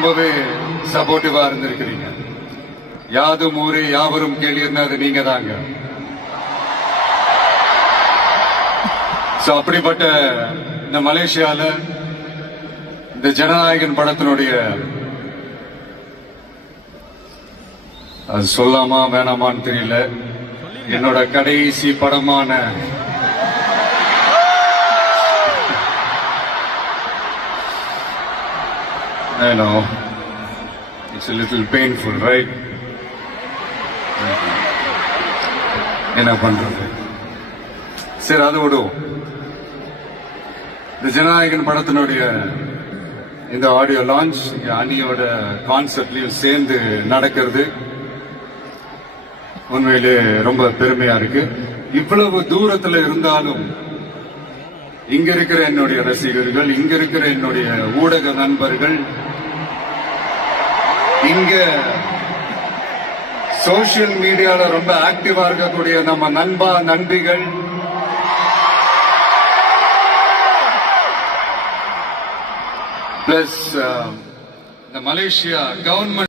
ரொம்பவே சப்போர்ட்டிவா இருந்திருக்கிறீங்க. யாதும் ஊரே யாவரும் கேள்வின்னா அது நீங்க தாங்க. அப்படிப்பட்ட இந்த மலேசியால இந்த ஜனநாயகன் படத்தினுடைய அது சொல்லாமா வேணாமான்னு தெரியல, என்னோட கடைசி படமான I know it's a little painful, right? என்ன பண்றது, சரி அதை விடுவோம். இந்த ஜனநாயகன் படத்தினுடைய இந்த ஆடியோ லான்ச் அணியோட கான்செப்ட்லயும் சேர்ந்து நடக்கிறது உண்மையிலே ரொம்ப பெருமையா இருக்கு. இவ்வளவு தூரத்துல இருந்தாலும் இங்க இருக்கிற என்னுடைய ரசிகர்கள், இங்க இருக்கிற என்னுடைய ஊடக நண்பர்கள், இங்க சோசியல் மீடியால ரொம்ப ஆக்டிவா இருக்கக்கூடிய நம்ம நண்பா நண்பிகள், பிளஸ் இந்த மலேசியா கவர்மெண்ட்